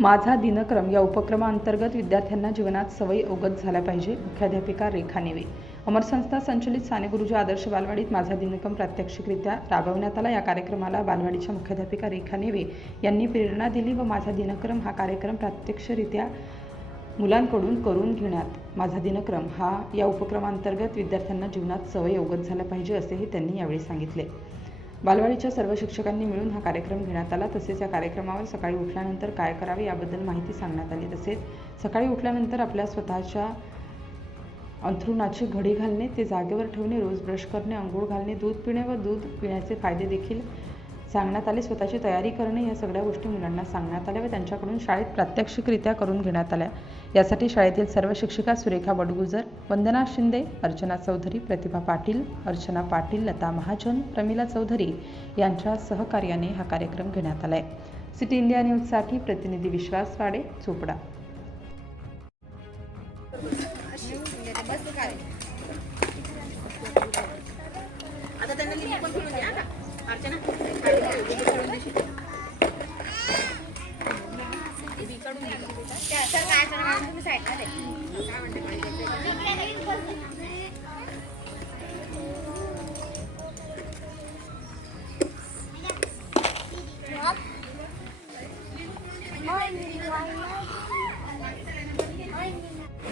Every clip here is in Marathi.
माझा दिनक्रम या उपक्रमाअंतर्गत विद्यार्थ्यांना जीवनात सवयी अवगत झाल्या पाहिजे. मुख्याध्यापिका रेखा नेवे. अमर संस्था संचलित साने गुरुजी आदर्श बालवाडीत माझा दिनक्रम प्रात्यक्षिकरित्या राबवण्यात आला. या कार्यक्रमाला बालवाडीच्या मुख्याध्यापिका रेखा नेवे यांनी प्रेरणा दिली व माझा दिनक्रम हा कार्यक्रम प्रत्यक्षरित्या मुलांकडून करून घेण्यात माझा दिनक्रम या उपक्रमाअंतर्गत विद्यार्थ्यांना जीवनात सवयी अवगत झाल्या पाहिजे असेही त्यांनी यावेळी सांगितले. बालवाडीच्या सर्व शिक्षकांनी मिळून हा कार्यक्रम घेण्यात आला. तसेच या कार्यक्रमावर सकाळी उठल्यानंतर काय करावे याबद्दल माहिती सांगण्यात आली. तसेच सकाळी उठल्यानंतर आपल्या स्वतःच्या अंथरुणाची घडी घालणे, ते जागेवर ठेवणे, रोज ब्रश करणे, अंघोळ घालणे, दूध पिणे व दूध पिण्याचे फायदे देखील सांगण्यात आले. स्वतःची तयारी करणे या सगळ्या गोष्टी मुलांना सांगण्यात आल्या व त्यांच्याकडून शाळेत प्रात्यक्षिकरित्या करून घेण्यात आल्या. यासाठी शाळेतील सर्व शिक्षिका सुरेखा बडगुजर, वंदना शिंदे, अर्चना चौधरी, प्रतिभा पाटील, अर्चना पाटील, लता महाजन, प्रमिला चौधरी यांच्या सहकार्याने हा कार्यक्रम घेण्यात आलाय. सिटी इंडिया न्यूजसाठी प्रतिनिधी विश्वास वाडे, चोपडा. आता त्यांना लिंबू पण पिळून द्या का अर्चना. सर काय अर्चना तुम्ही साईडला दे. काय म्हणते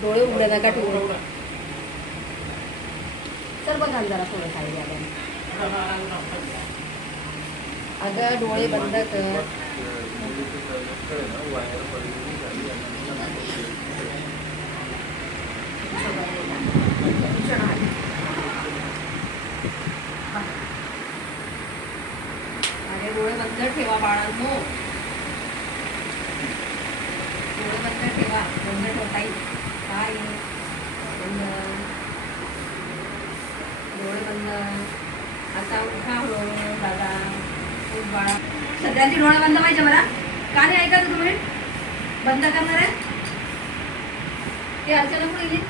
डोळे उघडे नका ठेवू. सर बघा जरा थोडं साईड आलं. अगं डोळे बंद कर. अरे डोळे बंद ठेवा बाळांनो. डोळे बंद ठेवा. बंद ठेवता येईल काय बंद. डोळे बंद. आता उठा हळूहळू दादा. खूप बाळा सगळ्यांची डोळे बंद पाहिजे मला. का नाही ऐका तुम्ही बंद करणार आहे ते अर्चना पण येईल.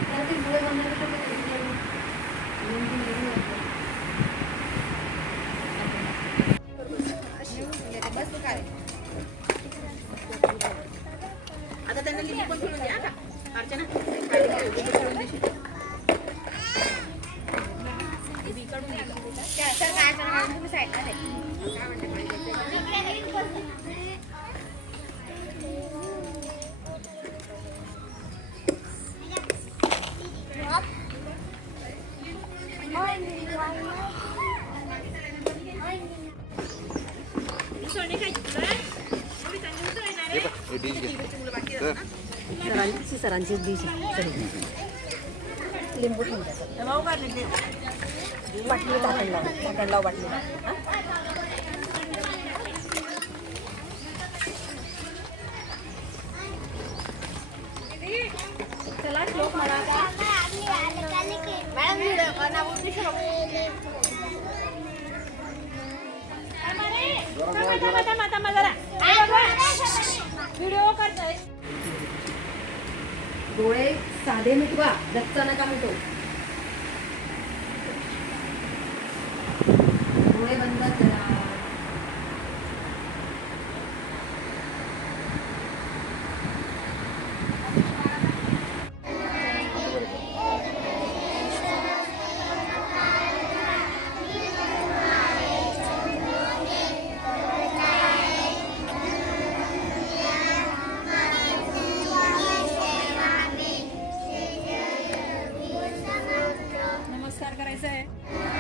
डोळे बंद काय. आता त्यांना लिंबू पण पिळून द्या का अर्चना. सर काय अर्चना तुम्ही साईडला दे. काय म्हणते सरांचीच डिश लिंबू बाटली टाकून लाव बाटली. चला श्लोक मला व्हिडिओ करतोय. डोळे साधे मिटवा, गच्चा नका मिटो. डोळे बंद करा. नमस्कार करायचा आहे.